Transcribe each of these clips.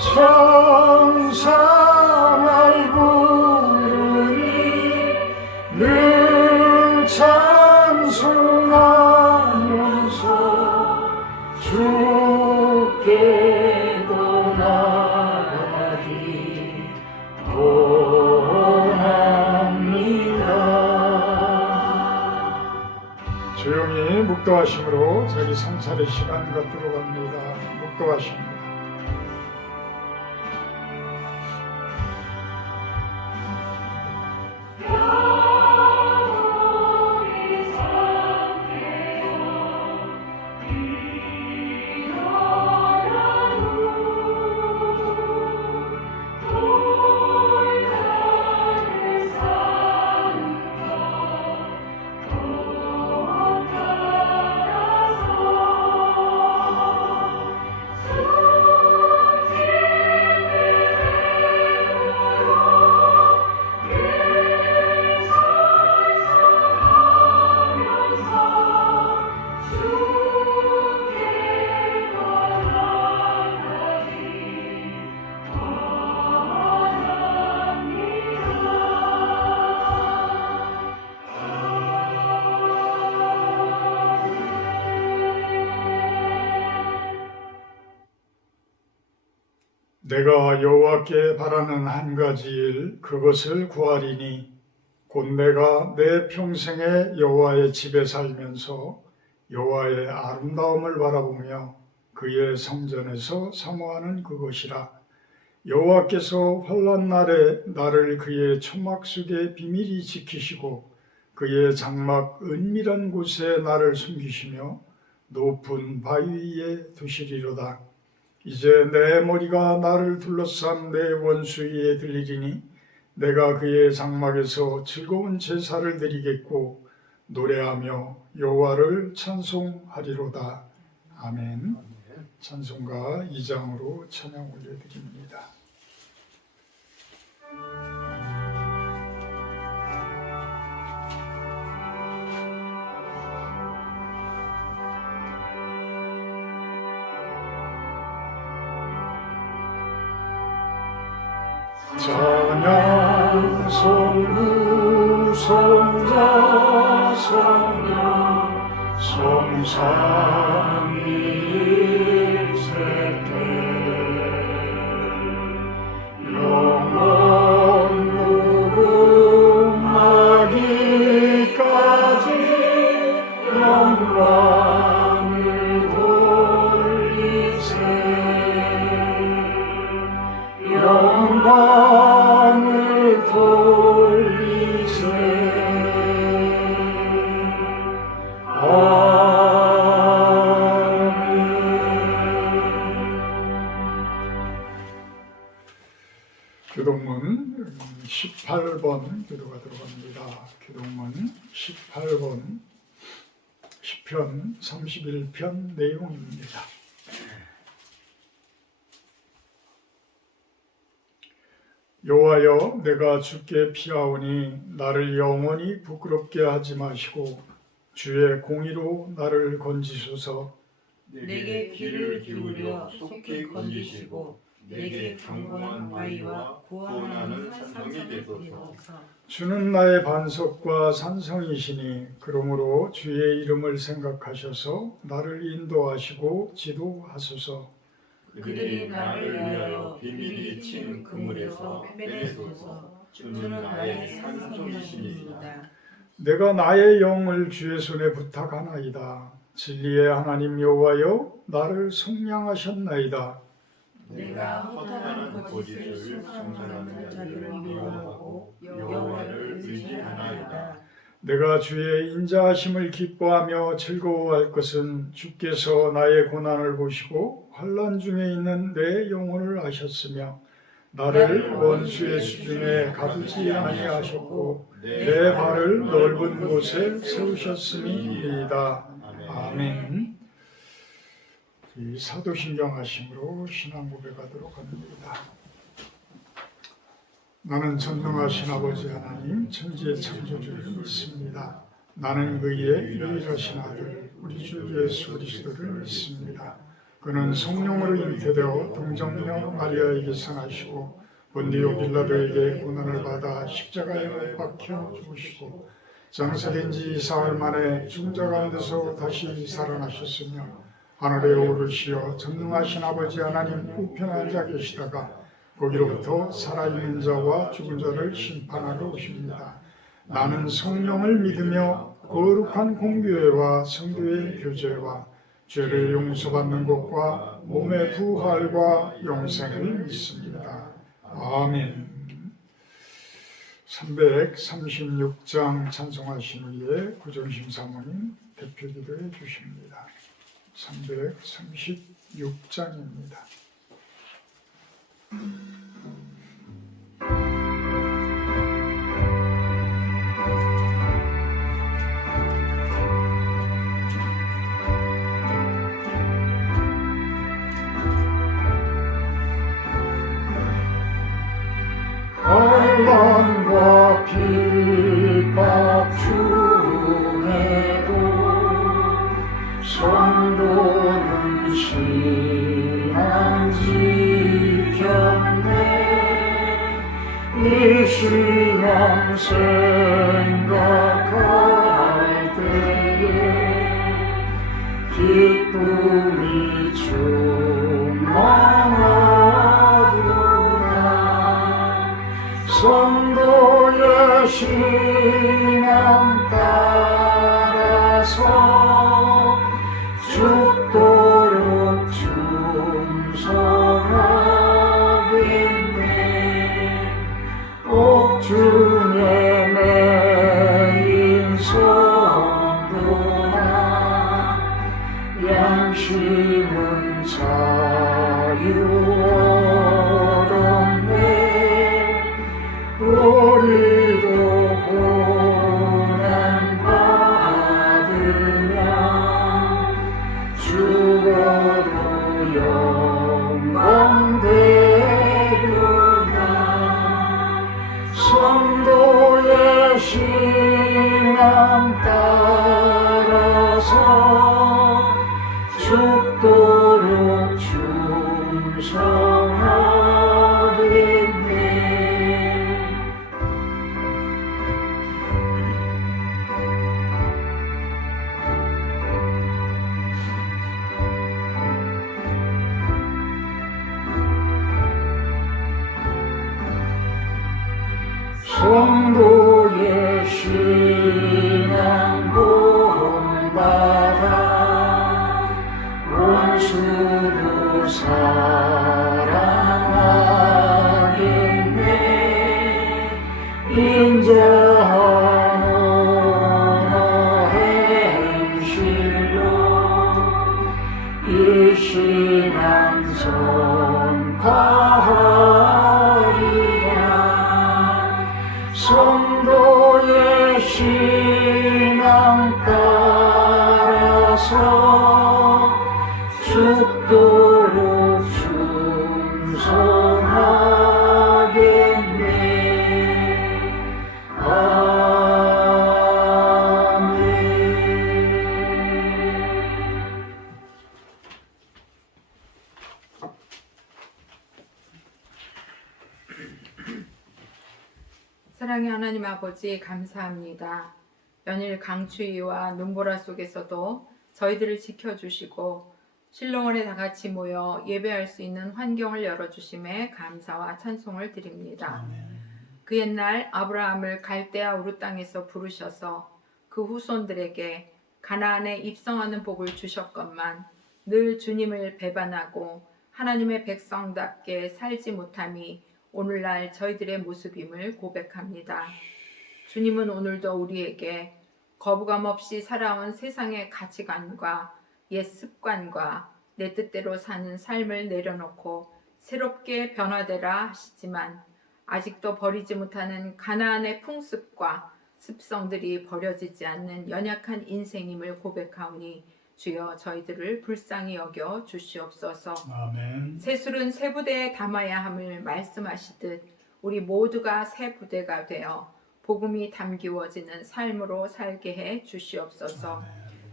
성삼을 부르니 늘 찬송하면서 주께로 나가기 원합니다. 조용히 묵도하심으로 자기 성찰의 시간 갖도록 합니다. 묵도하십니다. 내가 여호와께 바라는 한 가지 일, 그것을 구하리니 곧 내가 내 평생에 여호와의 집에 살면서 여호와의 아름다움을 바라보며 그의 성전에서 사모하는 그것이라. 여호와께서 환난 날에 나를 그의 초막 속에 비밀히 지키시고 그의 장막 은밀한 곳에 나를 숨기시며 높은 바위 위에 두시리로다. 이제 내 머리가 나를 둘러싼 내 원수 위에 들리리니 내가 그의 장막에서 즐거운 제사를 드리겠고 노래하며 여호와를 찬송하리로다. 아멘. 찬송가 2장으로 찬양 올려드립니다. 찬양 성부 성자 성령 성삼위일체태 영원 무궁하기까지 영광을 돌리세. 영광을 돌리세. 아멘. 교동문 18번 기도가 들어갑니다. 교동문 18번 시편 31편 내용입니다. 여호와여, 내가 주께 피하오니 나를 영원히 부끄럽게 하지 마시고 주의 공의로 나를 건지소서. 내게 귀를 기울여 속히 건지시고 내게 경공한 바위와 구원하는 산성이 되소서. 주는 나의 반석과 산성이시니 그러므로 주의 이름을 생각하셔서 나를 인도하시고 지도하소서. 그들이 나를 위하여 비밀히 친 그물에서 빼내소서. 주는 나의 산성이십니다. 내가 나의 영을 주의 손에 부탁하나이다. 진리의 하나님 여호와여, 나를 속량하셨나이다. 내가 허탄한 거짓을 성전하는 자들을 미워하고 여호와를 의지하나이다. 내가 주의 인자하심을 기뻐하며 즐거워할 것은 주께서 나의 고난을 보시고 환난 중에 있는 내 영혼을 아셨으며 나를 원수의 수중에 가두지 아니하셨고 내 발을 넓은 곳에 세우셨음이니이다. 아멘. 이 사도신경 하심으로 신앙 고백하도록 합니다. 나는 전능하신 아버지 하나님, 천지의 창조주를 믿습니다. 나는 그의 유일하신 아들 우리 주 예수 그리스도를 믿습니다. 그는 성령으로 잉태되어 동정녀 마리아에게 생하시고 본디오 빌라도에게 고난을 받아 십자가에 못 박혀 죽으시고 장사된 지 사흘 만에 죽은 자 가운데서 다시 살아나셨으며 하늘에 오르시어 전능하신 아버지 하나님 우편에 앉아 계시다가 거기로부터 살아있는 자와 죽은 자를 심판하러 오십니다. 나는 성령을 믿으며 거룩한 공교회와 성도의 교제와 죄를 용서받는 것과 몸의 부활과 영생을 믿습니다. 아멘. 336장 찬송하신 후에 구정심 사모님 대표기도해 주십니다. 336장입니다. 환난과 핍박 중에도 성도는 신앙 지켰네. 이 신앙 생각할 때에 기쁨이 충만하구나. 성도의 신앙 따라서 죽도록 충성하겠네. 옥중에 매인 성도나 양심은 자유 얻었네. 우리도 고난 받으면 죽어도 영광 되구나. 성도의 신앙 따라서 죽도록 충성하겠네. 성도의 신앙 본받아 원수도 사랑하겠네. 인자한 언어 행실로 이 신앙 전파하리라. 성도의 신앙 따라서 죽도록 충성하겠네. 아멘. 사랑의 하나님 아버지 감사합니다. 연일 강추위와 눈보라 속에서도 저희들을 지켜주시고 실로원에 다 같이 모여 예배할 수 있는 환경을 열어주심에 감사와 찬송을 드립니다. 그 옛날 아브라함을 갈대아 우르 땅에서 부르셔서 그 후손들에게 가나안에 입성하는 복을 주셨건만 늘 주님을 배반하고 하나님의 백성답게 살지 못함이 오늘날 저희들의 모습임을 고백합니다. 주님은 오늘도 우리에게 거부감 없이 살아온 세상의 가치관과 옛 습관과 내 뜻대로 사는 삶을 내려놓고 새롭게 변화되라 하시지만 아직도 버리지 못하는 가나안의 풍습과 습성들이 버려지지 않는 연약한 인생임을 고백하오니 주여 저희들을 불쌍히 여겨 주시옵소서. 아멘. 새 술은 새 부대에 담아야 함을 말씀하시듯 우리 모두가 새 부대가 되어 복음이 담기워지는 삶으로 살게 해 주시옵소서. 아멘.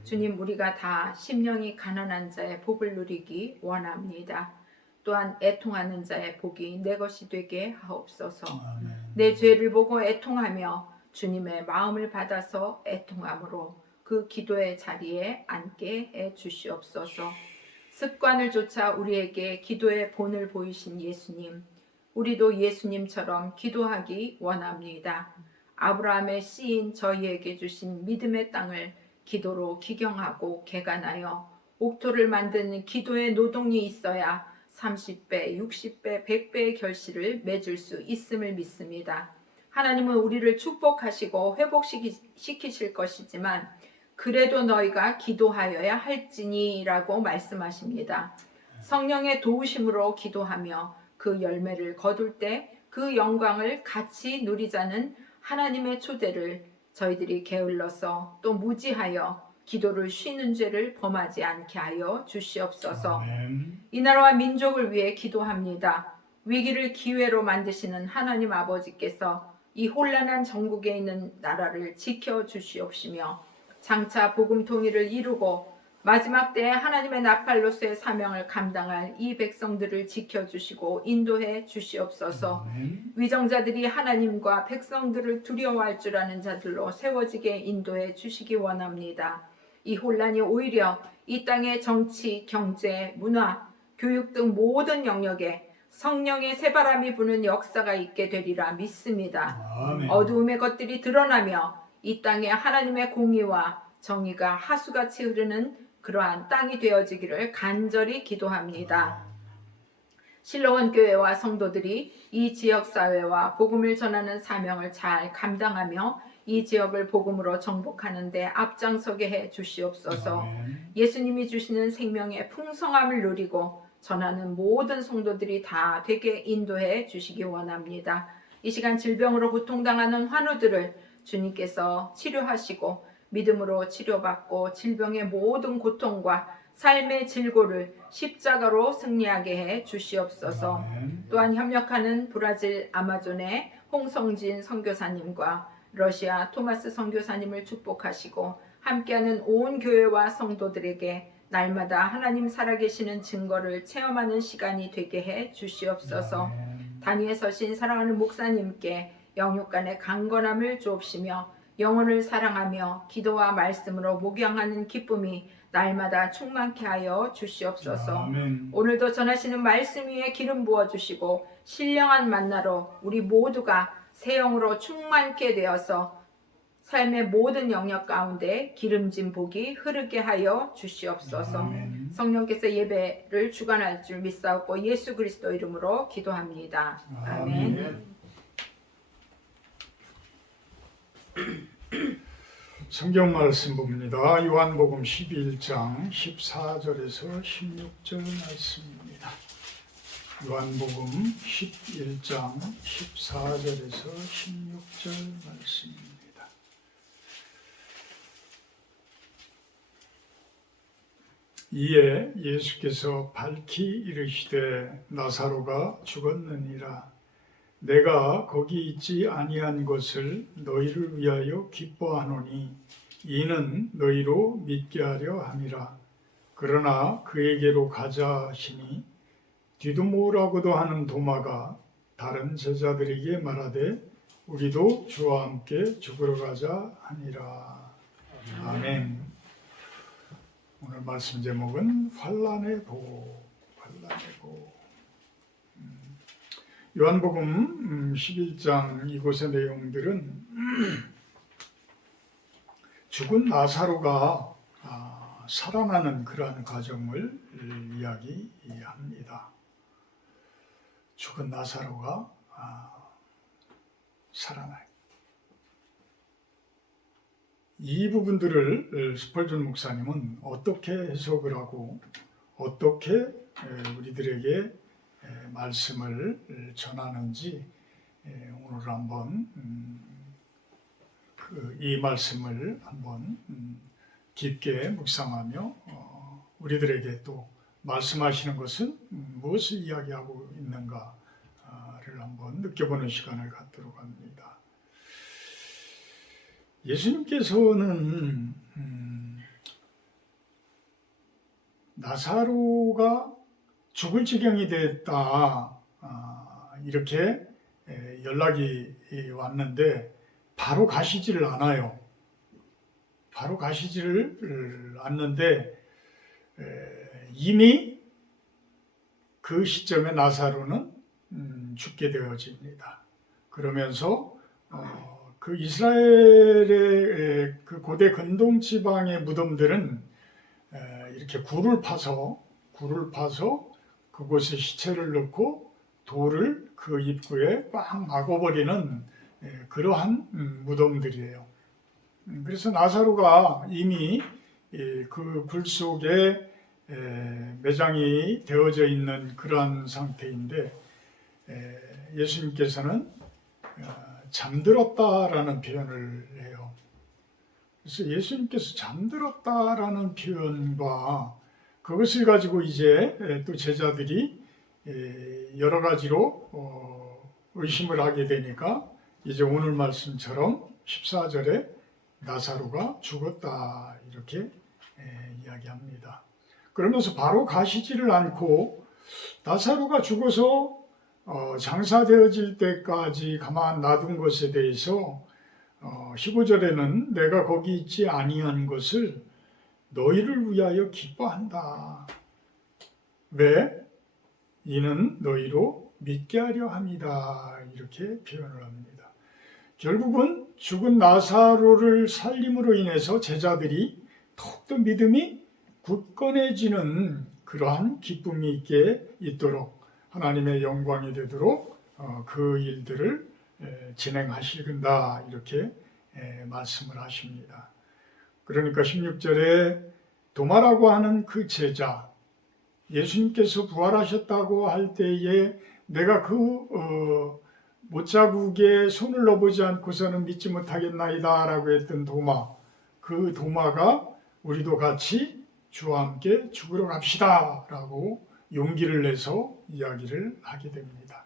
주님, 우리가 다 심령이 가난한 자의 복을 누리기 원합니다. 또한 애통하는 자의 복이 내 것이 되게 하옵소서. 내 죄를 보고 애통하며 주님의 마음을 받아서 애통함으로 그 기도의 자리에 앉게 해 주시옵소서. 습관을 쫓아 우리에게 기도의 본을 보이신 예수님, 우리도 예수님처럼 기도하기 원합니다. 아브라함의 씨인 저희에게 주신 믿음의 땅을 기도로 기경하고 개간하여 옥토를 만드는 기도의 노동이 있어야 30배, 60배, 100배의 결실을 맺을 수 있음을 믿습니다. 하나님은 우리를 축복하시고 회복시키실 것이지만 그래도 너희가 기도하여야 할지니라고 말씀하십니다. 성령의 도우심으로 기도하며 그 열매를 거둘 때 그 영광을 같이 누리자는 하나님의 초대를 저희들이 게을러서 또 무지하여 기도를 쉬는 죄를 범하지 않게 하여 주시옵소서. 이 나라와 민족을 위해 기도합니다. 위기를 기회로 만드시는 하나님 아버지께서 이 혼란한 전국에 있는 나라를 지켜주시옵시며 장차 복음 통일을 이루고 마지막 때에 하나님의 나팔로서의 사명을 감당할 이 백성들을 지켜주시고 인도해 주시옵소서. 위정자들이 하나님과 백성들을 두려워할 줄 아는 자들로 세워지게 인도해 주시기 원합니다. 이 혼란이 오히려 이 땅의 정치, 경제, 문화, 교육 등 모든 영역에 성령의 새바람이 부는 역사가 있게 되리라 믿습니다. 어두움의 것들이 드러나며 이 땅에 하나님의 공의와 정의가 하수같이 흐르는 그러한 땅이 되어지기를 간절히 기도합니다. 실로원 교회와 성도들이 이 지역 사회와 복음을 전하는 사명을 잘 감당하며 이 지역을 복음으로 정복하는 데 앞장서게 해 주시옵소서. 예수님이 주시는 생명의 풍성함을 누리고 전하는 모든 성도들이 다 되게 인도해 주시기 원합니다. 이 시간 질병으로 고통당하는 환우들을 주님께서 치료하시고 믿음으로 치료받고 질병의 모든 고통과 삶의 질고를 십자가로 승리하게 해 주시옵소서. 또한 협력하는 브라질 아마존의 홍성진 선교사님과 러시아 토마스 선교사님을 축복하시고 함께하는 온 교회와 성도들에게 날마다 하나님 살아계시는 증거를 체험하는 시간이 되게 해 주시옵소서. 단위에 서신 사랑하는 목사님께 영육간의 강건함을 주옵시며 영혼을 사랑하며 기도와 말씀으로 목양하는 기쁨이 날마다 충만케 하여 주시옵소서. 오늘도 전하시는 말씀 위에 기름 부어주시고 신령한 만나로 우리 모두가 새 영으로 충만케 되어서 삶의 모든 영역 가운데 기름진 복이 흐르게 하여 주시옵소서. 성령께서 예배를 주관할 줄 믿사옵고 예수 그리스도 이름으로 기도합니다. 아멘. 성경 말씀 봅니다. 요한복음 11장 14절에서 16절 말씀입니다. 요한복음 11장 14절에서 16절 말씀입니다. 이에 예수께서 밝히 이르시되 나사로가 죽었느니라. 내가 거기 있지 아니한 것을 너희를 위하여 기뻐하노니 이는 너희로 믿게 하려 함이라. 그러나 그에게로 가자 하시니 디두모라고도 하는 도마가 다른 제자들에게 말하되 우리도 주와 함께 죽으러 가자 하니라. 아멘. 오늘 말씀 제목은 환난의 복, 환난의 복. 요한복음 11장 이곳의 내용들은 죽은 나사로가 살아나는 그러한 과정을 이야기합니다. 죽은 나사로가 살아나요. 이 부분들을 스펄전 목사님은 어떻게 해석을 하고 어떻게 우리들에게 말씀을 전하는지 오늘 한번 이 말씀을 한번 깊게 묵상하며 우리들에게 또 말씀하시는 것은 무엇을 이야기하고 있는가를 한번 느껴보는 시간을 갖도록 합니다. 예수님께서는 나사로가 죽을 지경이 됐다, 이렇게 연락이 왔는데 바로 가시지를 않아요. 바로 가시지를 않는데 이미 그 시점에 나사로는 죽게 되어집니다. 그러면서 그 이스라엘의 그 고대 근동 지방의 무덤들은 이렇게 굴을 파서 그곳에 시체를 넣고 돌을 그 입구에 꽉 막아버리는 그러한 무덤들이에요. 그래서 나사로가 이미 그 굴 속에 매장이 되어져 있는 그러한 상태인데 예수님께서는 잠들었다라는 표현을 해요. 그래서 예수님께서 잠들었다라는 표현과 그것을 가지고 이제 또 제자들이 여러 가지로 의심을 하게 되니까 이제 오늘 말씀처럼 14절에 나사로가 죽었다 이렇게 이야기합니다. 그러면서 바로 가시지를 않고 나사로가 죽어서 장사되어질 때까지 가만 놔둔 것에 대해서 15절에는 내가 거기 있지 아니한 것을 너희를 위하여 기뻐한다. 왜? 이는 너희로 믿게 하려 함이다. 이렇게 표현을 합니다. 결국은 죽은 나사로를 살림으로 인해서 제자들이 더욱더 믿음이 굳건해지는 그러한 기쁨이 있게 있도록 하나님의 영광이 되도록 그 일들을 진행하시긴다 이렇게 말씀을 하십니다. 그러니까 16절에 도마라고 하는 그 제자, 예수님께서 부활하셨다고 할 때에 내가 그 못자국에 손을 넣어보지 않고서는 믿지 못하겠나이다 라고 했던 도마, 그 도마가 우리도 같이 주와 함께 죽으러 갑시다 라고 용기를 내서 이야기를 하게 됩니다.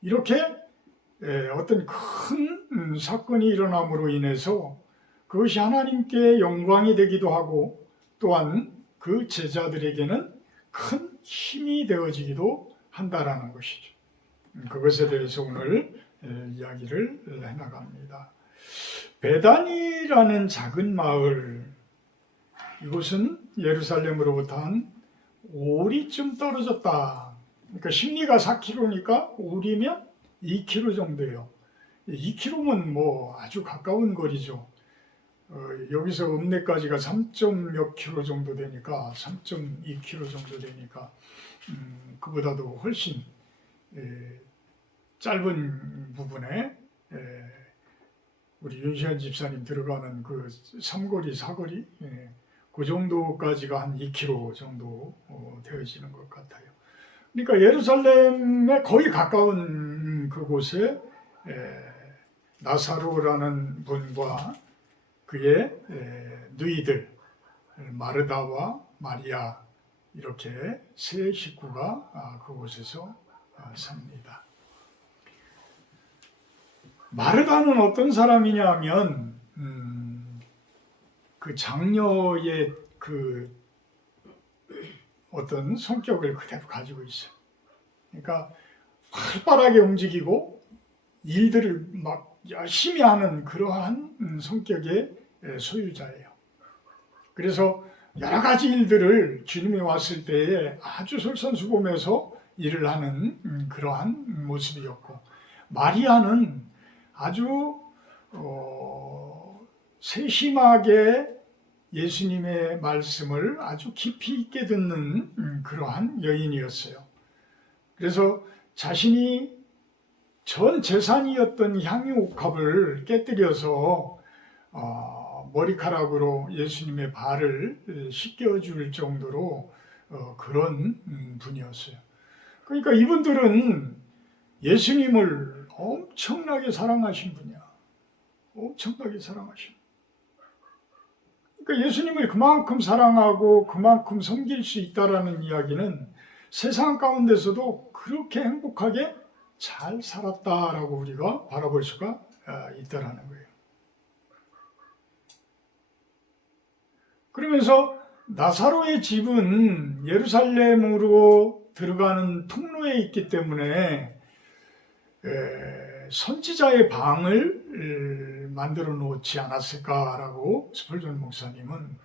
이렇게 어떤 큰 사건이 일어남으로 인해서 그것이 하나님께 영광이 되기도 하고 또한 그 제자들에게는 큰 힘이 되어지기도 한다라는 것이죠. 그것에 대해서 오늘 이야기를 해나갑니다. 베다니라는 작은 마을, 이곳은 예루살렘으로부터 한 5리쯤 떨어졌다. 그러니까 심리가 4km니까 5리면 2km 정도예요. 2km면 뭐 아주 가까운 거리죠. 여기서 읍내까지가 3몇 킬로 정도 되니까 3.2km 정도 되니까 그보다도 훨씬 짧은 부분에 우리 윤시현 집사님 들어가는 그 3거리, 4거리 그 정도까지가 한 2km 정도 되어지는 것 같아요. 그러니까 예루살렘에 거의 가까운 그곳에 나사로라는 분과 그의 누이들 마르다와 마리아 이렇게 세 식구가 그곳에서 삽니다. 마르다는 어떤 사람이냐 하면 그 장녀의 그 어떤 성격을 그대로 가지고 있어요. 그러니까 활발하게 움직이고 일들을 막 열심히 하는 그러한 성격의 소유자예요. 그래서 여러 가지 일들을 주님이 왔을 때에 아주 솔선수범해서 일을 하는 그러한 모습이었고, 마리아는 아주 세심하게 예수님의 말씀을 아주 깊이 있게 듣는 그러한 여인이었어요. 그래서 자신이 전 재산이었던 향유옥합을 깨뜨려서 머리카락으로 예수님의 발을 씻겨줄 정도로 그런 분이었어요. 그러니까 이분들은 예수님을 엄청나게 사랑하신 분이야. 엄청나게 사랑하신. 그러니까 예수님을 그만큼 사랑하고 그만큼 섬길 수 있다라는 이야기는 세상 가운데서도 그렇게 행복하게 잘 살았다라고 우리가 바라볼 수가 있다라는 거예요. 그러면서 나사로의 집은 예루살렘으로 들어가는 통로에 있기 때문에 선지자의 방을 만들어 놓지 않았을까라고 스펄전 목사님은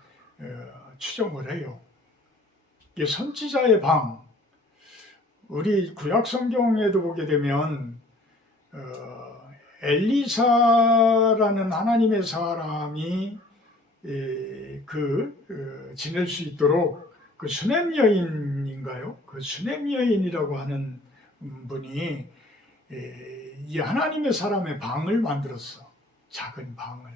추정을 해요. 이게 선지자의 방, 우리 구약 성경에도 보게 되면 엘리사라는 하나님의 사람이 지낼 수 있도록 그 수넴 여인인가요? 그 수넴 여인이라고 하는 분이 이 하나님의 사람의 방을 만들었어. 작은 방을.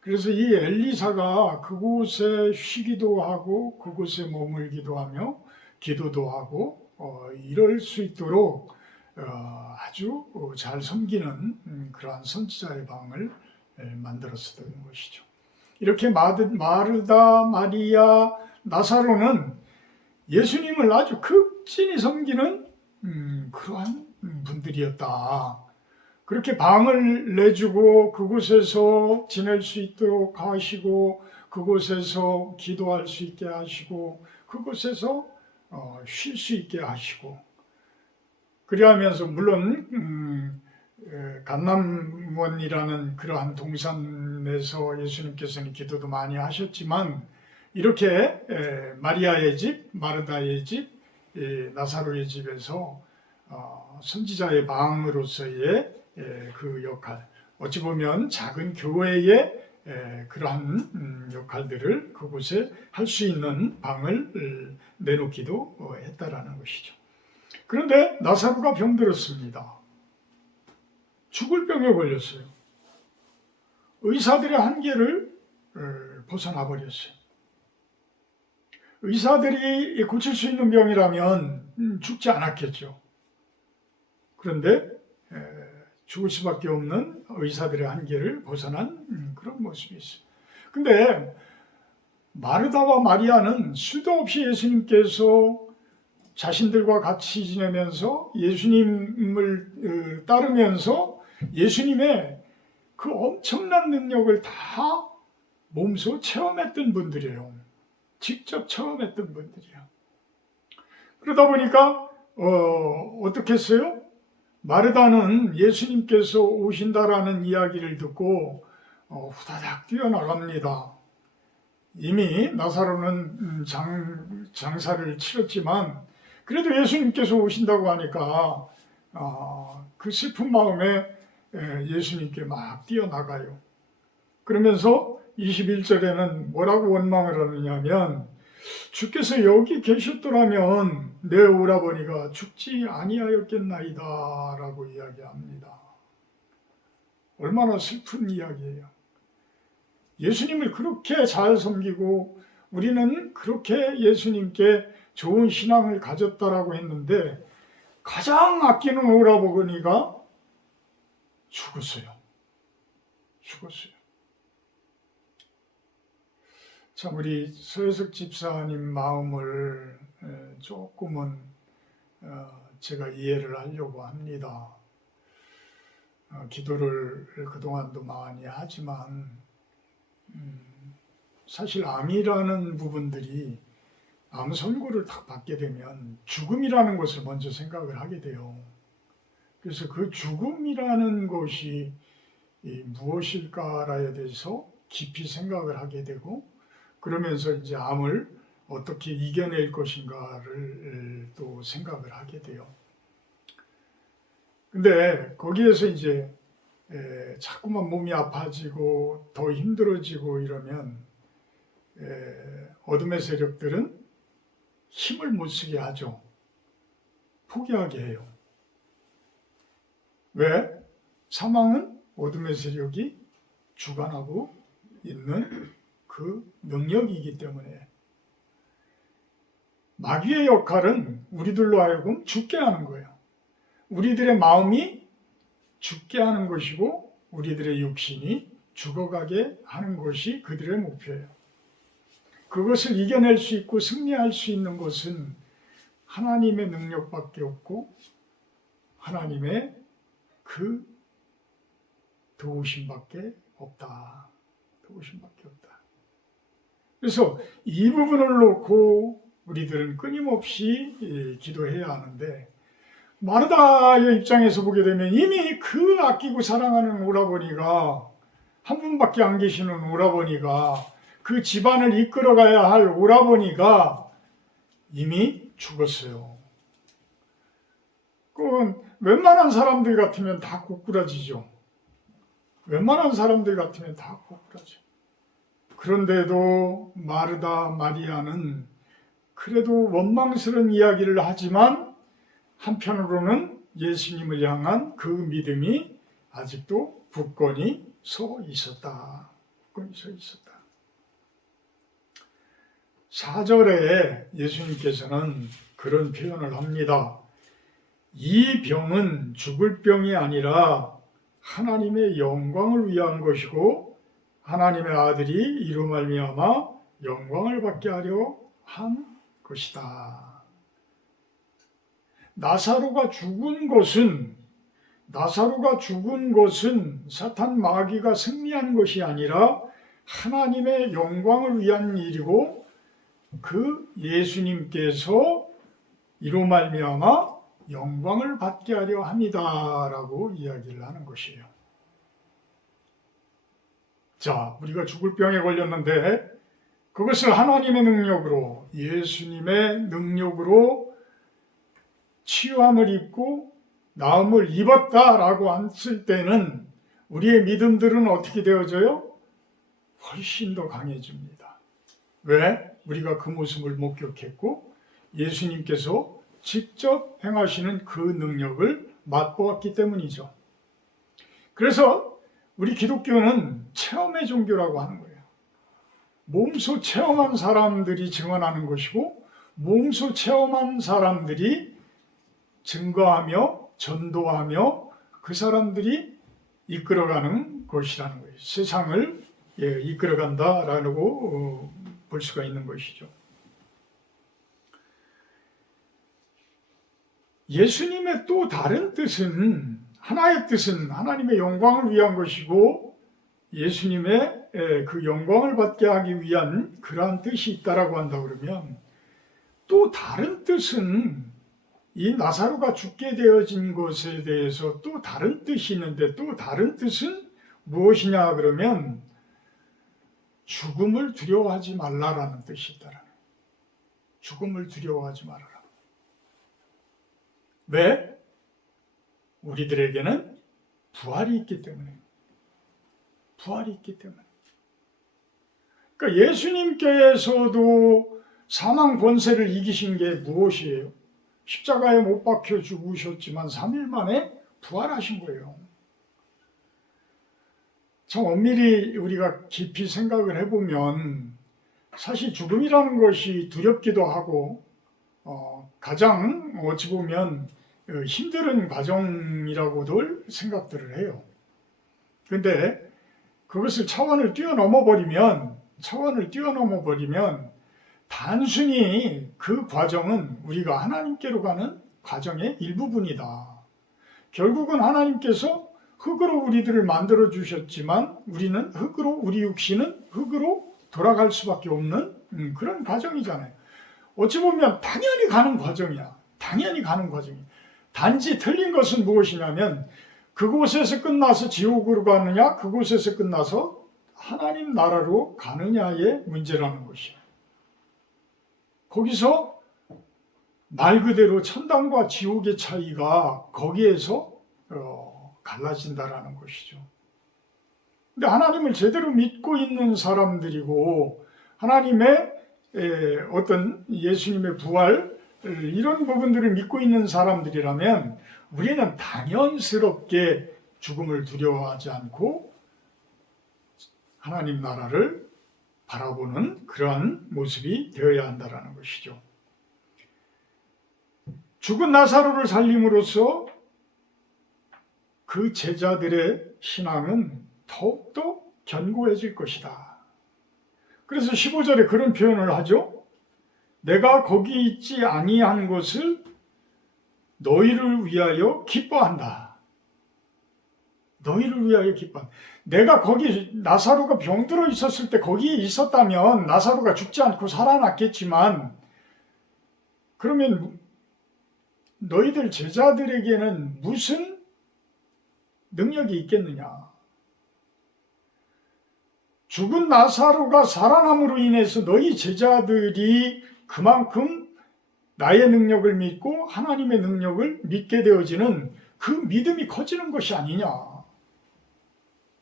그래서 이 엘리사가 그곳에 쉬기도 하고 그곳에 머물기도 하며 기도도 하고 이럴 수 있도록 아주 잘 섬기는 그러한 선지자의 방을 만들었었던 것이죠. 이렇게 마르다, 마리아, 나사로는 예수님을 아주 극진히 섬기는 그러한 분들이었다. 그렇게 방을 내주고 그곳에서 지낼 수 있도록 하시고 그곳에서 기도할 수 있게 하시고 그곳에서 쉴 수 있게 하시고 그리하면서 물론 감람원이라는 그러한 동산에서 예수님께서는 기도도 많이 하셨지만 이렇게 마리아의 집, 마르다의 집, 나사로의 집에서 선지자의 방으로서의 그 역할, 어찌 보면 작은 교회의 그러한 역할들을 그곳에 할 수 있는 방을 내놓기도 했다라는 것이죠. 그런데 나사로가 병들었습니다. 죽을 병에 걸렸어요. 의사들의 한계를 벗어나 버렸어요. 의사들이 고칠 수 있는 병이라면 죽지 않았겠죠. 그런데 죽을 수밖에 없는 의사들의 한계를 벗어난 그런 모습이 있어요. 근데 마르다와 마리아는 수도 없이 예수님께서 자신들과 같이 지내면서 예수님을 따르면서 예수님의 그 엄청난 능력을 다 몸소 체험했던 분들이에요. 직접 체험했던 분들이야. 그러다 보니까 어떻게 했어요? 마르다는 예수님께서 오신다라는 이야기를 듣고 후다닥 뛰어나갑니다. 이미 나사로는 장사를 치렀지만 그래도 예수님께서 오신다고 하니까 그 슬픈 마음에 예수님께 막 뛰어나가요. 그러면서 21절에는 뭐라고 원망을 하느냐면 주께서 여기 계셨더라면 내 오라버니가 죽지 아니하였겠나이다 라고 이야기합니다. 얼마나 슬픈 이야기예요. 예수님을 그렇게 잘 섬기고 우리는 그렇게 예수님께 좋은 신앙을 가졌다라고 했는데 가장 아끼는 오라버니가 죽었어요. 참 우리 서혜석 집사님 마음을 조금은 제가 이해를 하려고 합니다. 기도를 그동안도 많이 하지만 사실 암이라는 부분들이 암 선고를 딱 받게 되면 죽음이라는 것을 먼저 생각을 하게 돼요. 그래서 그 죽음이라는 것이 무엇일까에 대해서 깊이 생각을 하게 되고 그러면서 이제 암을 어떻게 이겨낼 것인가를 또 생각을 하게 돼요. 근데 거기에서 이제 자꾸만 몸이 아파지고 더 힘들어지고 이러면 어둠의 세력들은 힘을 못 쓰게 하죠. 포기하게 해요. 왜? 사망은 어둠의 세력이 주관하고 있는 그 능력이기 때문에. 마귀의 역할은 우리들로 하여금 죽게 하는 거예요. 우리들의 마음이 죽게 하는 것이고 우리들의 육신이 죽어가게 하는 것이 그들의 목표예요. 그것을 이겨낼 수 있고 승리할 수 있는 것은 하나님의 능력밖에 없고 하나님의 그 도우심밖에 없다. 도우심밖에 없다. 그래서 이 부분을 놓고 우리들은 끊임없이 기도해야 하는데, 마르다의 입장에서 보게 되면 이미 그 아끼고 사랑하는 오라버니가, 한 분밖에 안 계시는 오라버니가, 그 집안을 이끌어가야 할 오라버니가 이미 죽었어요. 그건 웬만한 사람들 같으면 다 고꾸라지죠. 웬만한 사람들 같으면 다 고꾸라져. 그런데도 마르다 마리아는 그래도 원망스러운 이야기를 하지만 한편으로는 예수님을 향한 그 믿음이 아직도 굳건히 서 있었다. 굳건히 서 있었다. 4절에 예수님께서는 그런 표현을 합니다. 이 병은 죽을 병이 아니라 하나님의 영광을 위한 것이고 하나님의 아들이 이로 말미암아 영광을 받게 하려 한 것이다. 나사로가 죽은 것은 사탄 마귀가 승리한 것이 아니라 하나님의 영광을 위한 일이고 그 예수님께서 이로 말미암아 영광을 받게 하려 합니다라고 이야기를 하는 것이에요. 자, 우리가 죽을 병에 걸렸는데 그것을 하나님의 능력으로, 예수님의 능력으로 치유함을 입고 나음을 입었다라고 했을 때는 우리의 믿음들은 어떻게 되어져요? 훨씬 더 강해집니다. 왜? 우리가 그 모습을 목격했고 예수님께서 직접 행하시는 그 능력을 맛보았기 때문이죠. 그래서 우리 기독교는 체험의 종교라고 하는 거예요. 몸소 체험한 사람들이 증언하는 것이고 몸소 체험한 사람들이 증거하며 전도하며 그 사람들이 이끌어가는 것이라는 거예요. 세상을 이끌어간다라고 볼 수가 있는 것이죠. 예수님의 또 다른 뜻은, 하나의 뜻은 하나님의 영광을 위한 것이고 예수님의 그 영광을 받게 하기 위한 그러한 뜻이 있다라고 한다 그러면, 또 다른 뜻은 이 나사로가 죽게 되어진 것에 대해서 또 다른 뜻이 있는데, 또 다른 뜻은 무엇이냐 그러면 죽음을 두려워하지 말라라는 뜻이 있다라는 거예요. 죽음을 두려워하지 말아라. 왜? 우리들에게는 부활이 있기 때문에. 부활이 있기 때문에. 그러니까 예수님께서도 사망 권세를 이기신 게 무엇이에요? 십자가에 못 박혀 죽으셨지만 3일 만에 부활하신 거예요. 참 엄밀히 우리가 깊이 생각을 해보면 사실 죽음이라는 것이 두렵기도 하고 가장 어찌 보면 힘든 과정이라고들 생각들을 해요. 그런데 그것을 차원을 뛰어넘어 버리면 단순히 그 과정은 우리가 하나님께로 가는 과정의 일부분이다. 결국은 하나님께서 흙으로 우리들을 만들어 주셨지만 우리는 흙으로, 우리 육신은 흙으로 돌아갈 수밖에 없는 그런 과정이잖아요. 어찌 보면 당연히 가는 과정이야. 단지 틀린 것은 무엇이냐면 그곳에서 끝나서 지옥으로 가느냐, 그곳에서 끝나서 하나님 나라로 가느냐의 문제라는 것이야. 거기서 말 그대로 천당과 지옥의 차이가 거기에서 갈라진다라는 것이죠. 근데 하나님을 제대로 믿고 있는 사람들이고 하나님의 어떤 예수님의 부활 이런 부분들을 믿고 있는 사람들이라면 우리는 당연스럽게 죽음을 두려워하지 않고 하나님 나라를 바라보는 그러한 모습이 되어야 한다는 것이죠. 죽은 나사로를 살림으로써 그 제자들의 신앙은 더욱더 견고해질 것이다. 그래서 15절에 그런 표현을 하죠. 내가 거기 있지 아니한 것을 너희를 위하여 기뻐한다. 너희를 위하여 기뻐한다. 내가 거기 나사로가 병들어 있었을 때 거기에 있었다면 나사로가 죽지 않고 살아났겠지만, 그러면 너희들 제자들에게는 무슨 능력이 있겠느냐? 죽은 나사로가 살아남으로 인해서 너희 제자들이 그만큼 나의 능력을 믿고 하나님의 능력을 믿게 되어지는 그 믿음이 커지는 것이 아니냐,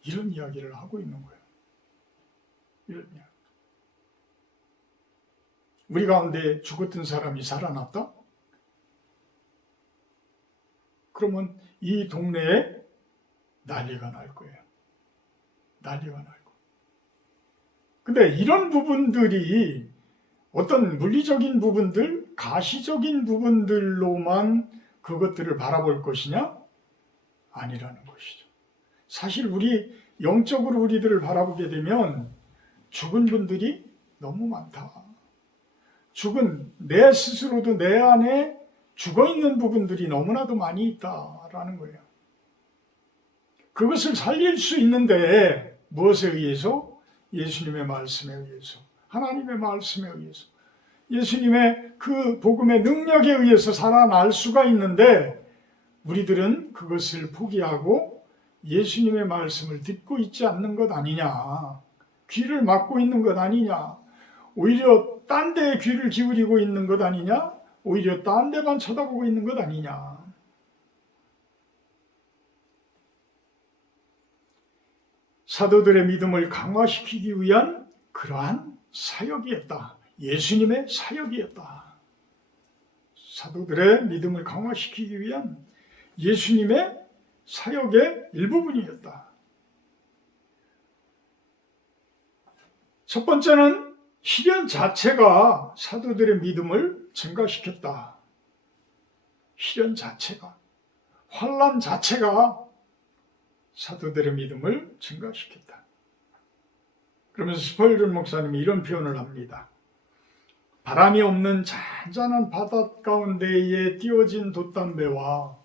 이런 이야기를 하고 있는 거예요. 이런 이야기. 우리 가운데 죽었던 사람이 살아났다? 그러면 이 동네에 난리가 날 거예요. 난리가 날 거예요. 근데 이런 부분들이 어떤 물리적인 부분들, 가시적인 부분들로만 그것들을 바라볼 것이냐? 아니라는 것이죠. 사실 우리 영적으로 우리들을 바라보게 되면 죽은 분들이 너무 많다. 죽은 내 스스로도 내 안에 죽어있는 부분들이 너무나도 많이 있다라는 거예요. 그것을 살릴 수 있는데 무엇에 의해서? 예수님의 말씀에 의해서, 하나님의 말씀에 의해서, 예수님의 그 복음의 능력에 의해서 살아날 수가 있는데, 우리들은 그것을 포기하고 예수님의 말씀을 듣고 있지 않는 것 아니냐, 귀를 막고 있는 것 아니냐, 오히려 딴 데에 귀를 기울이고 있는 것 아니냐, 오히려 딴 데만 쳐다보고 있는 것 아니냐. 사도들의 믿음을 강화시키기 위한 그러한 사역이었다. 예수님의 사역이었다. 사도들의 믿음을 강화시키기 위한 예수님의 사역의 일부분이었다. 첫 번째는 시련 자체가 사도들의 믿음을 증가시켰다. 시련 자체가, 환난 자체가 사도들의 믿음을 증가시켰다. 그러면서 스펄전 목사님이 이런 표현을 합니다. 바람이 없는 잔잔한 바닷가운데에 띄워진 돛담배와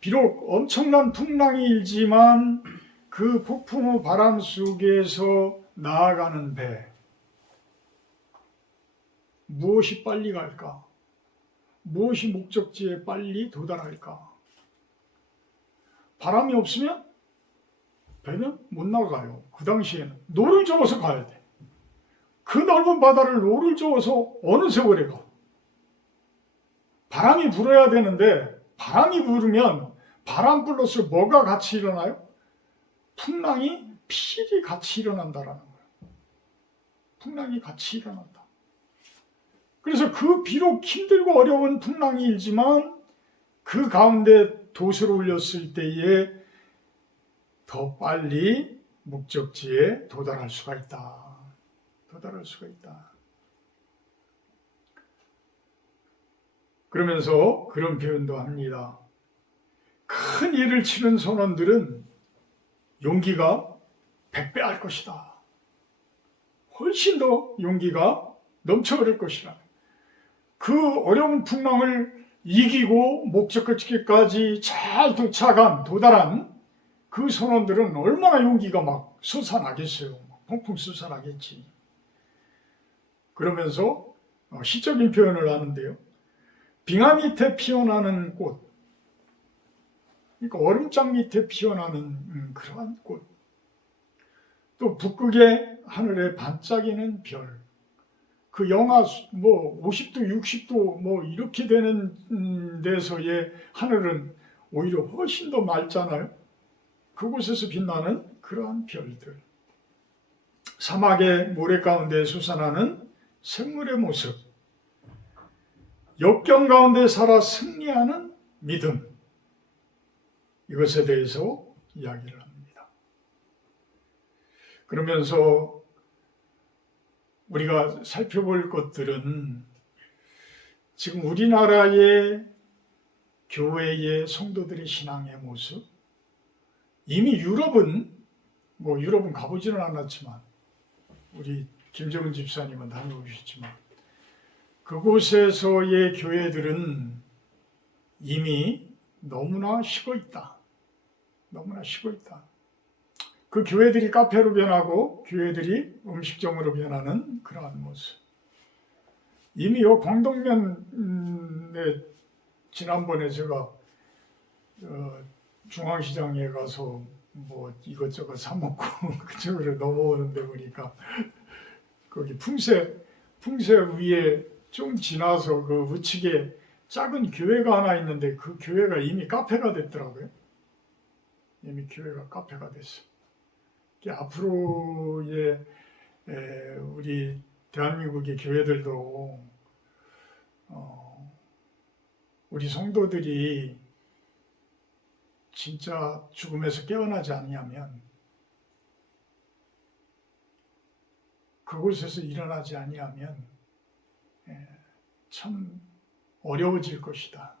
비록 엄청난 풍랑이 일지만 그 폭풍우 바람 속에서 나아가는 배, 무엇이 빨리 갈까? 무엇이 목적지에 빨리 도달할까? 바람이 없으면 배는 못 나가요. 그 당시에는 노를 저어서 가야 돼. 그 넓은 바다를 노를 저어서 어느 세월에 가. 바람이 불어야 되는데, 바람이 불으면 바람 플러스 뭐가 같이 일어나요? 풍랑이 필히 같이 일어난다라는 거예요. 풍랑이 같이 일어난다. 그래서 그 비록 힘들고 어려운 풍랑이 일지만 그 가운데 돛을 올렸을 때에 더 빨리 목적지에 도달할 수가 있다. 도달할 수가 있다. 그러면서 그런 표현도 합니다. 큰 일을 치른 선원들은 용기가 100배 할 것이다. 훨씬 더 용기가 넘쳐버릴 것이라. 그 어려운 풍랑을 이기고 목적지까지 잘 도달한 그 선원들은 얼마나 용기가 막 솟아나겠어요. 펑펑 솟아나겠지. 그러면서 시적인 표현을 하는데요. 빙하 밑에 피어나는 꽃, 그러니까 얼음장 밑에 피어나는 그러한 꽃, 또 북극의 하늘에 반짝이는 별, 그 영하 50도, 60도 이렇게 되는 데서의 하늘은 오히려 훨씬 더 맑잖아요. 그곳에서 빛나는 그러한 별들, 사막의 모래 가운데 솟아나는 생물의 모습, 역경 가운데 살아 승리하는 믿음, 이것에 대해서 이야기를 합니다. 그러면서 우리가 살펴볼 것들은 지금 우리나라의 교회의 성도들의 신앙의 모습, 이미 유럽은 가보지는 않았지만 우리 김정은 집사님은 다녀오셨지만 그곳에서의 교회들은 이미 너무나 식어 있다. 너무나 쉬고 있다. 그 교회들이 카페로 변하고 교회들이 음식점으로 변하는 그러한 모습. 이미 요 광동면에 지난번에 제가 중앙시장에 가서 뭐 이것저것 사 먹고 그쪽으로 넘어오는데 보니까 거기 풍세 위에 좀 지나서 그 우측에 작은 교회가 하나 있는데 그 교회가 이미 카페가 됐더라고요. 이미 교회가 카페가 됐어. 앞으로의 우리 대한민국의 교회들도 우리 성도들이 진짜 죽음에서 깨어나지 아니하면, 그곳에서 일어나지 아니하면 참 어려워질 것이다.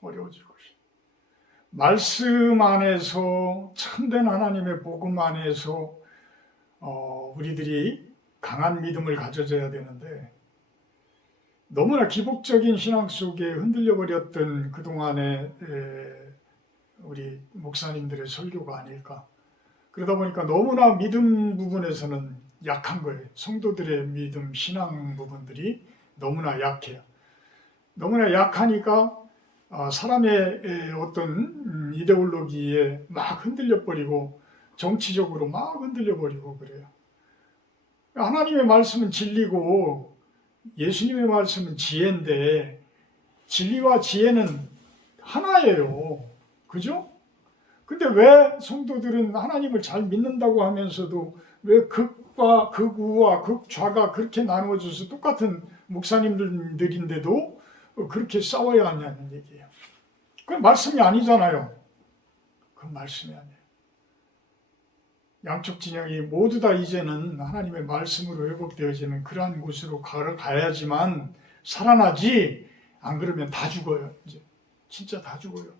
어려워질 것이다. 말씀 안에서, 참된 하나님의 복음 안에서 우리들이 강한 믿음을 가져져야 되는데, 너무나 기복적인 신앙 속에 흔들려 버렸던 그동안의 우리 목사님들의 설교가 아닐까. 그러다 보니까 너무나 믿음 부분에서는 약한 거예요. 성도들의 믿음, 신앙 부분들이 너무나 약해요. 너무나 약하니까 사람의 어떤 이데올로기에 막 흔들려 버리고, 정치적으로 막 흔들려 버리고 그래요. 하나님의 말씀은 진리고 예수님의 말씀은 지혜인데, 진리와 지혜는 하나예요. 그죠? 근데 왜 성도들은 하나님을 잘 믿는다고 하면서도 왜 극과 극우와 극좌가 그렇게 나누어져서 똑같은 목사님들인데도 그렇게 싸워야 하냐는 얘기예요. 그건 말씀이 아니잖아요. 그건 말씀이 아니에요. 양쪽 진영이 모두 다 이제는 하나님의 말씀으로 회복되어지는 그러한 곳으로 가야지만 살아나지, 안 그러면 다 죽어요. 이제 진짜 다 죽어요.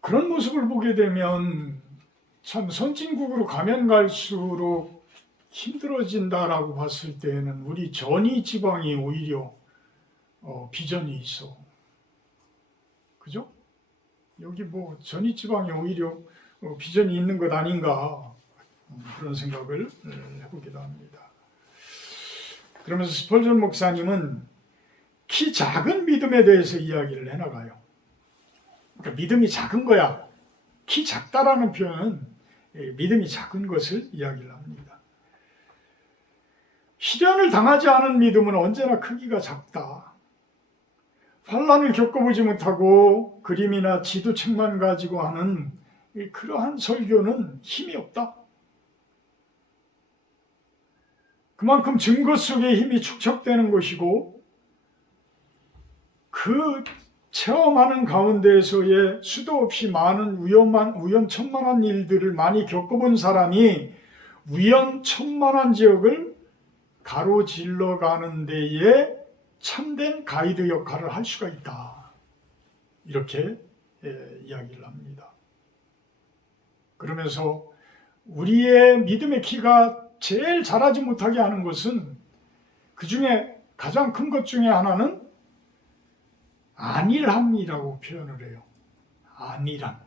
그런 모습을 보게 되면 참 선진국으로 가면 갈수록 힘들어진다라고 봤을 때는 우리 전이 지방이 오히려 비전이 있어. 그죠? 여기 뭐 전이 지방이 오히려 비전이 있는 것 아닌가, 그런 생각을 해보기도 합니다. 그러면서 스펄전 목사님은 키 작은 믿음에 대해서 이야기를 해나가요. 그러니까 믿음이 작은 거야. 키 작다라는 표현은 믿음이 작은 것을 이야기를 합니다. 시련을 당하지 않은 믿음은 언제나 크기가 작다. 환난을 겪어보지 못하고 그림이나 지도책만 가지고 하는 그러한 설교는 힘이 없다. 그만큼 증거 속에 힘이 축적되는 것이고, 그 체험하는 가운데에서의 수도 없이 많은 위험천만한 일들을 많이 겪어본 사람이 위험천만한 지역을 가로질러 가는 데에 참된 가이드 역할을 할 수가 있다. 이렇게 이야기를 합니다. 그러면서 우리의 믿음의 키가 제일 자라지 못하게 하는 것은, 그 중에 가장 큰 것 중에 하나는 안일함이라고 표현을 해요. 안일함.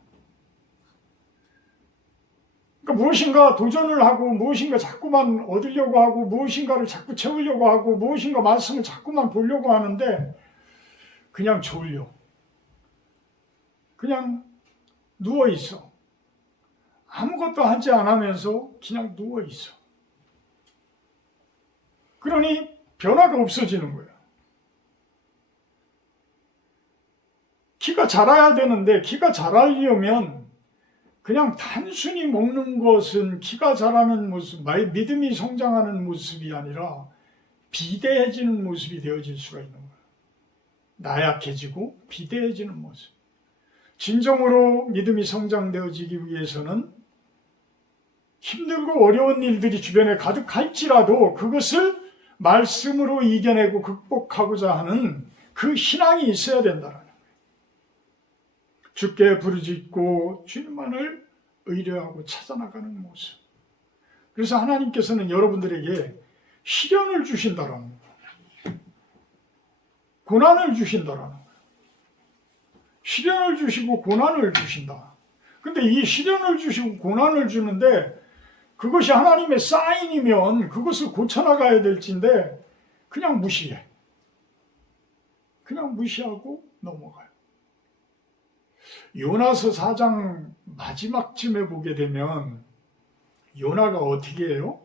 그러니까 무엇인가 도전을 하고, 무엇인가 자꾸만 얻으려고 하고, 무엇인가를 자꾸 채우려고 하고, 무엇인가 말씀을 자꾸만 보려고 하는데 그냥 졸려. 그냥 누워있어. 아무것도 하지 않으면서 그냥 누워있어. 그러니 변화가 없어지는 거예요. 키가 자라야 되는데, 키가 자라려면 그냥 단순히 먹는 것은 키가 자라는 모습, 믿음이 성장하는 모습이 아니라 비대해지는 모습이 되어질 수가 있는 거예요. 나약해지고 비대해지는 모습. 진정으로 믿음이 성장되어지기 위해서는 힘들고 어려운 일들이 주변에 가득할지라도 그것을 말씀으로 이겨내고 극복하고자 하는 그 신앙이 있어야 된다는 거예요. 주께 부르짖고 주님만을 의뢰하고 찾아나가는 모습. 그래서 하나님께서는 여러분들에게 시련을 주신다라는 거예요. 고난을 주신다라는 거예요. 시련을 주시고 고난을 주신다. 근데 이 시련을 주시고 고난을 주는데 그것이 하나님의 사인이면 그것을 고쳐나가야 될진데 그냥 무시해. 그냥 무시하고 넘어가요. 요나서 4장 마지막쯤에 보게 되면 요나가 어떻게 해요?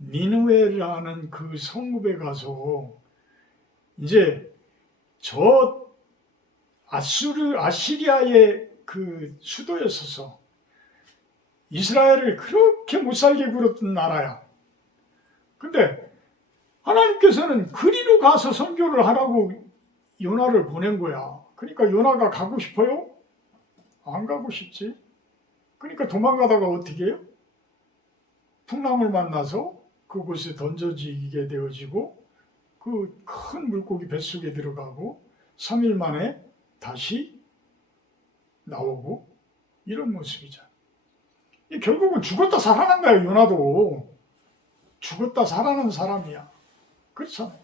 니느웨라는 그 성읍에 가서 이제 저 아시리아의 그 수도였어서 이스라엘을 그렇게 못살게 굴었던 나라야. 근데 하나님께서는 그리로 가서 선교를 하라고 요나를 보낸 거야. 그러니까 요나가 가고 싶어요? 안 가고 싶지. 그러니까 도망가다가 어떻게 해요? 풍랑을 만나서 그곳에 던져지게 되어지고 그 큰 물고기 뱃속에 들어가고 3일 만에 다시 나오고 이런 모습이죠. 결국은 죽었다 살아난 거야. 요나도 죽었다 살아난 사람이야. 그렇잖아요.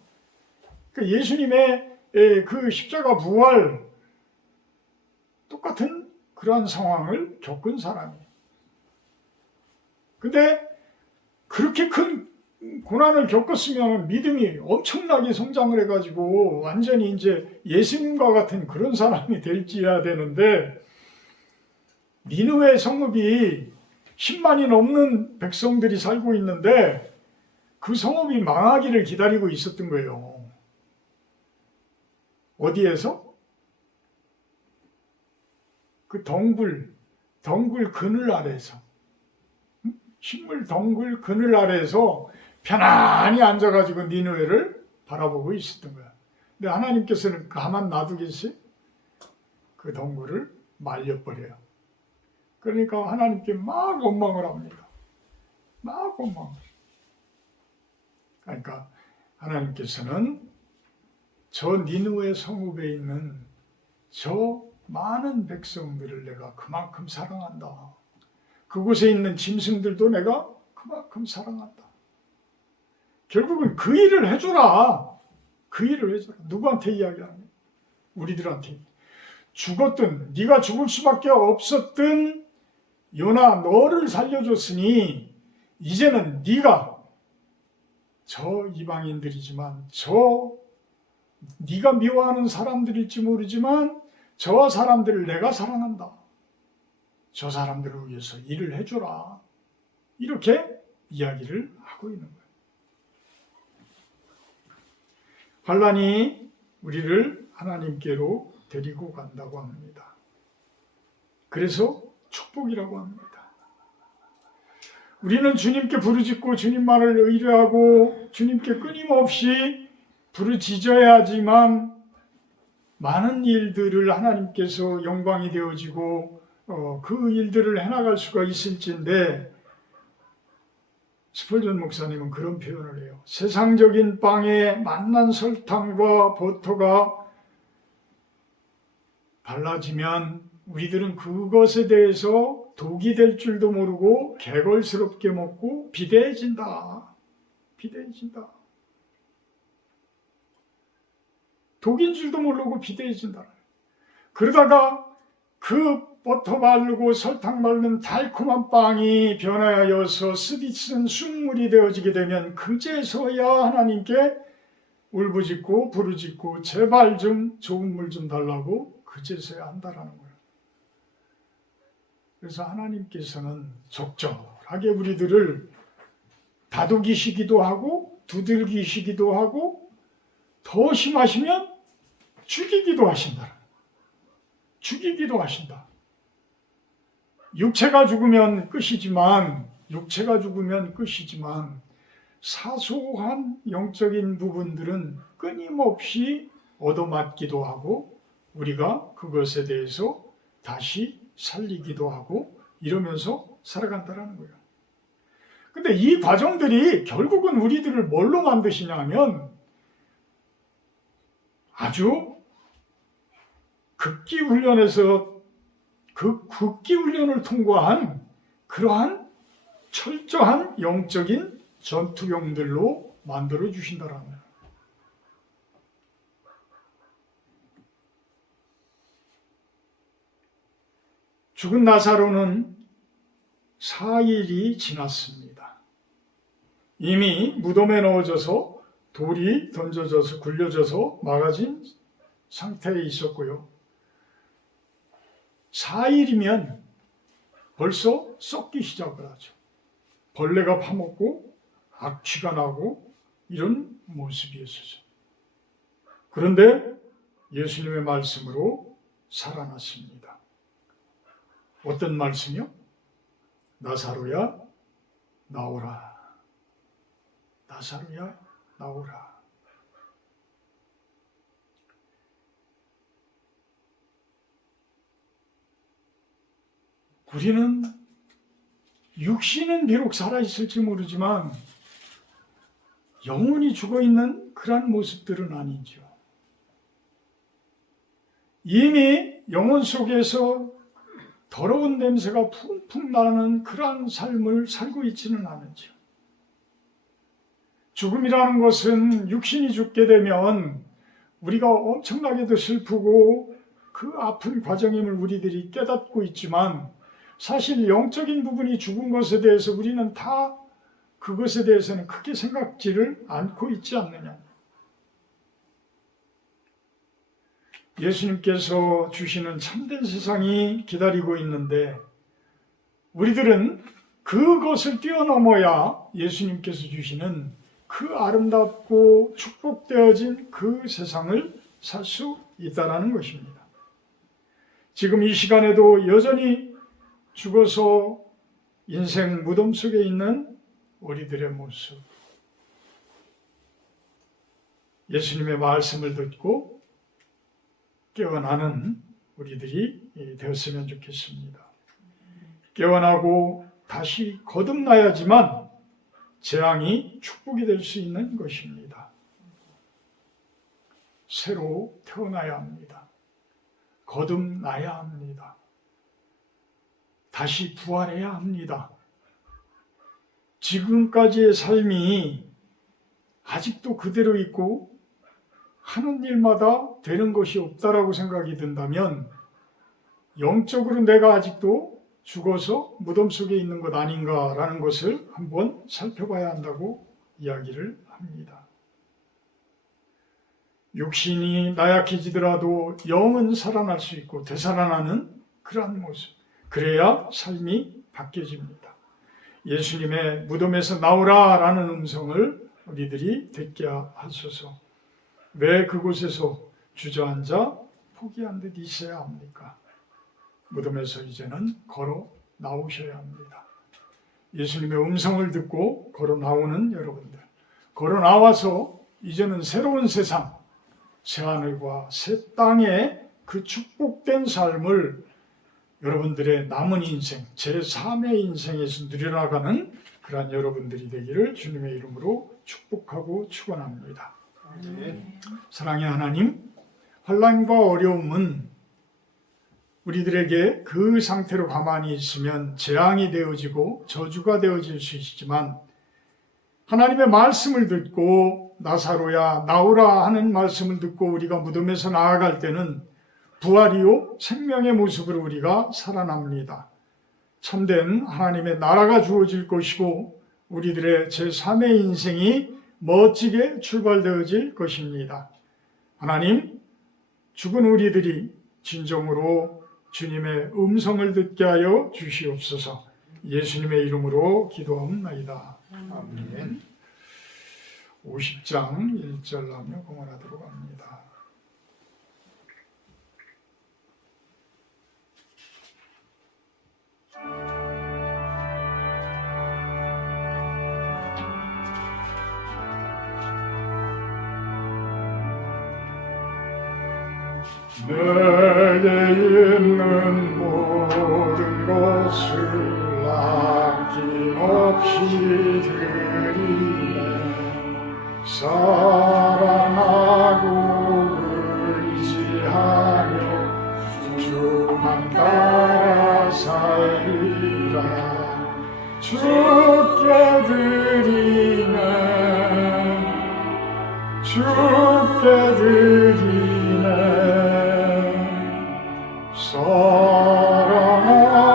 그러니까 예수님의 그 십자가 부활 똑같은 그러한 상황을 겪은 사람이에요. 근데 그렇게 큰 고난을 겪었으면 믿음이 엄청나게 성장을 해가지고 완전히 이제 예수님과 같은 그런 사람이 될지야 되는데 니느웨 성읍이 10만이 넘는 백성들이 살고 있는데 그 성읍이 망하기를 기다리고 있었던 거예요. 어디에서? 그 덩굴 그늘 아래에서, 식물 덩굴 그늘 아래에서 편안히 앉아가지고 니느웨를 바라보고 있었던 거야. 근데 하나님께서는 가만 놔두겠어요? 그 덩굴을 말려버려요. 그러니까 하나님께 막 원망을 합니다. 막 원망. 그러니까 하나님께서는 저 니느웨 성읍에 있는 저 많은 백성들을 내가 그만큼 사랑한다. 그곳에 있는 짐승들도 내가 그만큼 사랑한다. 결국은 그 일을 해줘라. 그 일을 해줘라. 누구한테 이야기하는 거야? 우리들한테. 죽었든 네가 죽을 수밖에 없었던 요나 너를 살려줬으니 이제는 네가 저 이방인들이지만 저 네가 미워하는 사람들일지 모르지만 저 사람들을 내가 사랑한다. 저 사람들을 위해서 일을 해줘라. 이렇게 이야기를 하고 있는 거예요. 환난이 우리를 하나님께로 데리고 간다고 합니다. 그래서 축복이라고 합니다. 우리는 주님께 부르짖고 주님만을 의뢰하고 주님께 끊임없이 부르짖어야지만 많은 일들을 하나님께서 영광이 되어지고 그 일들을 해나갈 수가 있을진데 스펄전 목사님은 그런 표현을 해요. 세상적인 빵에 맛난 설탕과 버터가 발라지면 우리들은 그것에 대해서 독이 될 줄도 모르고 개걸스럽게 먹고 비대해진다. 비대해진다. 독인 줄도 모르고 비대해진다. 그러다가 그 버터 바르고 설탕 바르는 달콤한 빵이 변하여서 스디쓴 쑥물이 되어지게 되면 그제서야 하나님께 울부짖고 부르짖고 제발 좀 좋은 물 좀 달라고 그제서야 한다라는 거예요. 그래서 하나님께서는 적절하게 우리들을 다독이시기도 하고 두들기시기도 하고 더 심하시면 죽이기도 하신다. 죽이기도 하신다. 육체가 죽으면 끝이지만 사소한 영적인 부분들은 끊임없이 얻어맞기도 하고 우리가 그것에 대해서 다시 살리기도 하고 이러면서 살아간다는 거예요. 근데 이 과정들이 결국은 우리들을 뭘로 만드시냐면 아주 극기 훈련을 통과한 그러한 철저한 영적인 전투병들로 만들어 주신다라는 거예요. 죽은 나사로는 4일이 지났습니다. 이미 무덤에 넣어져서 돌이 던져져서 굴려져서 막아진 상태에 있었고요. 4일이면 벌써 썩기 시작을 하죠. 벌레가 파먹고 악취가 나고 이런 모습이었어요. 그런데 예수님의 말씀으로 살아났습니다. 어떤 말씀이요? 나사로야 나오라. 나사로야 나오라. 우리는 육신은 비록 살아있을지 모르지만 영혼이 죽어있는 그런 모습들은 아니죠. 이미 영혼 속에서 더러운 냄새가 풍풍 나는 그러한 삶을 살고 있지는 않죠. 죽음이라는 것은 육신이 죽게 되면 우리가 엄청나게도 슬프고 그 아픈 과정임을 우리들이 깨닫고 있지만 사실 영적인 부분이 죽은 것에 대해서 우리는 다 그것에 대해서는 크게 생각지를 않고 있지 않느냐. 예수님께서 주시는 참된 세상이 기다리고 있는데 우리들은 그것을 뛰어넘어야 예수님께서 주시는 그 아름답고 축복되어진 그 세상을 살 수 있다는 것입니다. 지금 이 시간에도 여전히 죽어서 인생 무덤 속에 있는 우리들의 모습, 예수님의 말씀을 듣고 깨어나는 우리들이 되었으면 좋겠습니다. 깨어나고 다시 거듭나야지만 재앙이 축복이 될 수 있는 것입니다. 새로 태어나야 합니다. 거듭나야 합니다. 다시 부활해야 합니다. 지금까지의 삶이 아직도 그대로 있고 하는 일마다 되는 것이 없다라고 생각이 든다면 영적으로 내가 아직도 죽어서 무덤 속에 있는 것 아닌가라는 것을 한번 살펴봐야 한다고 이야기를 합니다. 육신이 나약해지더라도 영은 살아날 수 있고 되살아나는 그러한 모습, 그래야 삶이 바뀌어집니다. 예수님의 무덤에서 나오라라는 음성을 우리들이 듣게 하소서. 왜 그곳에서 주저앉아 포기한 듯 있어야 합니까? 무덤에서 이제는 걸어 나오셔야 합니다. 예수님의 음성을 듣고 걸어 나오는 여러분들, 걸어 나와서 이제는 새로운 세상, 새하늘과 새 땅의 그 축복된 삶을 여러분들의 남은 인생, 제3의 인생에서 누려나가는 그러한 여러분들이 되기를 주님의 이름으로 축복하고 축원합니다. 사랑의 하나님, 환난과 어려움은 우리들에게 그 상태로 가만히 있으면 재앙이 되어지고 저주가 되어질 수 있지만 하나님의 말씀을 듣고 나사로야 나오라 하는 말씀을 듣고 우리가 무덤에서 나아갈 때는 부활이요 생명의 모습으로 우리가 살아납니다. 참된 하나님의 나라가 주어질 것이고 우리들의 제3의 인생이 멋지게 출발되어질 것입니다. 하나님, 죽은 우리들이 진정으로 주님의 음성을 듣게 하여 주시옵소서. 예수님의 이름으로 기도합니다. 아멘. 50장 1절 하며 공헌하도록 합니다. 내게 있는 모든 것을 아낌없이 드리네. 사랑하고 의지하며 주만 따라 살리라. 주께 드리네. 주께 드리네. 사랑하고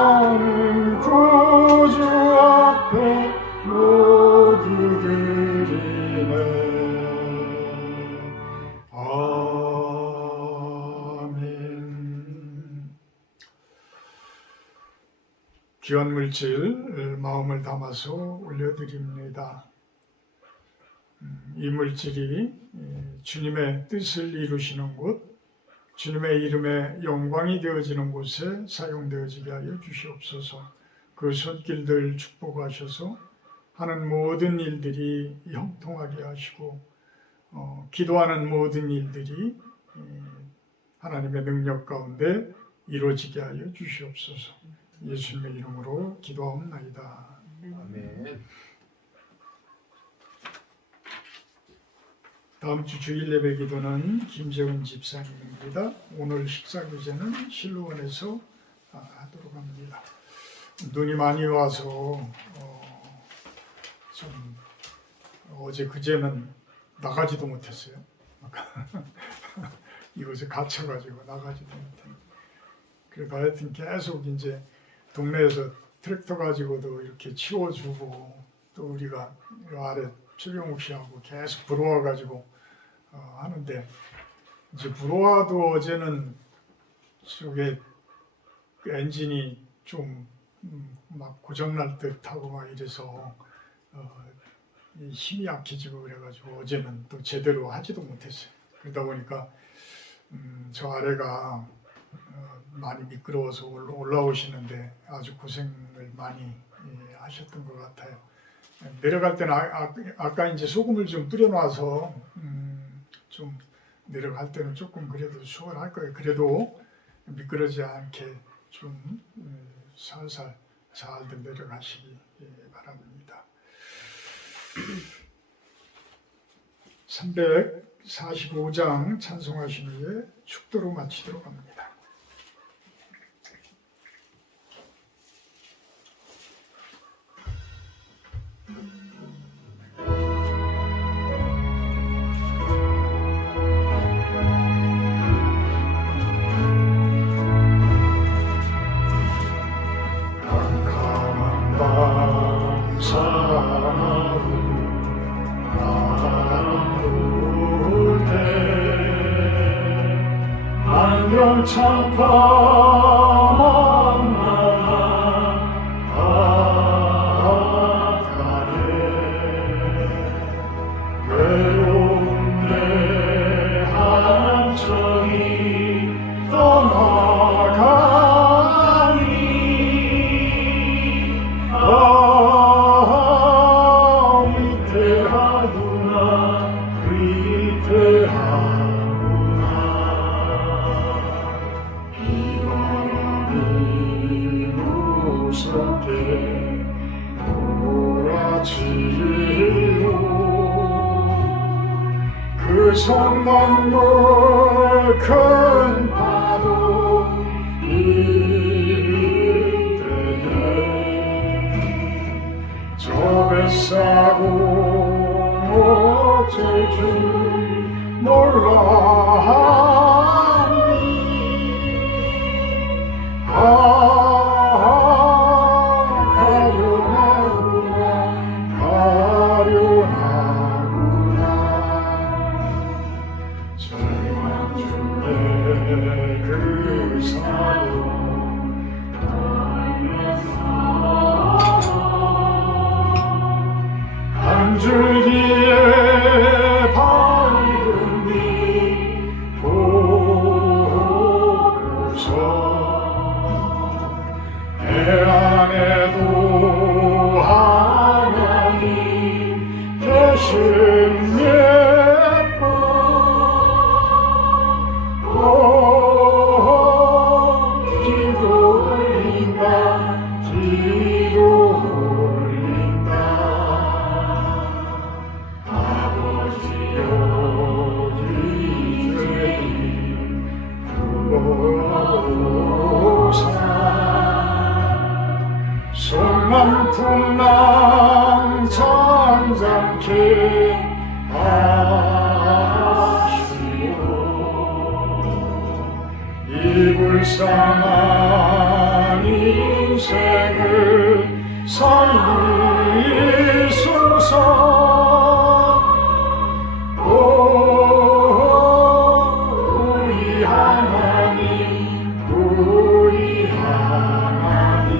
귀한 물질 마음을 담아서 올려드립니다. 이 물질이 주님의 뜻을 이루시는 곳, 주님의 이름에 영광이 되어지는 곳에 사용되어지게 하여 주시옵소서. 그 손길들 축복하셔서 하는 모든 일들이 형통하게 하시고 기도하는 모든 일들이 하나님의 능력 가운데 이루어지게 하여 주시옵소서. 예수님의 이름으로 기도하옵나이다. 아멘. 다음 주 주일 예배 기도는 김재훈 집사님입니다. 오늘 식사 교제는 실로원에서 하도록 합니다. 눈이 많이 와서 좀 어제 그제는 나가지도 못했어요. 이곳에 갇혀가지고 나가지도 못했어요. 그래도 하여튼 계속 이제 동네에서 트랙터 가지고도 이렇게 치워주고 또 우리가 이 아래 최병욱 씨하고 계속 불어와가지고 하는데 이제 불어와도 어제는 저게 엔진이 좀 막 고장날 듯하고 막 이래서 힘이 약해지고 그래가지고 어제는 또 제대로 하지도 못했어요. 그러다 보니까 저 아래가 많이 미끄러워서 올라오시는데 아주 고생을 많이 하셨던 것 같아요. 내려갈 때는 아까 이제 소금을 좀 뿌려놔서 좀 내려갈 때는 조금 그래도 수월할 거예요. 그래도 미끄러지지 않게 좀 살살 잘들 내려가시기 바랍니다. 345장 찬송하신 후에 축도로 마치도록 합니다. 참담한 바다에 외로운 내 함정이 떠나가니 위태하구나 위태하구나 무섭게 몰아치고 그 성만물 큰 파도 이때에 저 뱃사고 못질 줄 몰라하니 가련하구나 절망 중에 그 사도 한 줄기의 밝은 빛 보고서 내 안에도 하나님 계신 예고 기도 올린다 기도 올린다 아버지여 이 죄인 구원하옵소서 손만 풍랑 잠잠케 하시고 이 불쌍한 인생을 살리소서 우리 하나님 우리 하나님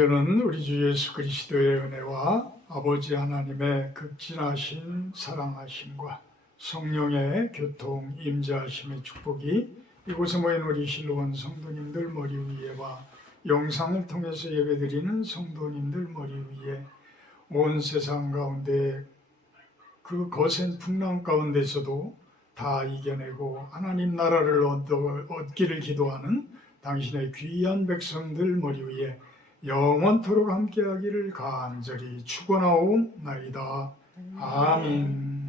이제는 우리 주 예수 그리스도의 은혜와 아버지 하나님의 극진하신 사랑하심과 성령의 교통 임재하심의 축복이 이곳에 모인 우리 실로원 성도님들 머리 위에와 영상을 통해서 예배드리는 성도님들 머리 위에 온 세상 가운데 그 거센 풍랑 가운데서도 다 이겨내고 하나님 나라를 얻기를 기도하는 당신의 귀한 백성들 머리 위에 영원토록 함께하기를 간절히 축원하옵나이다. 아멘.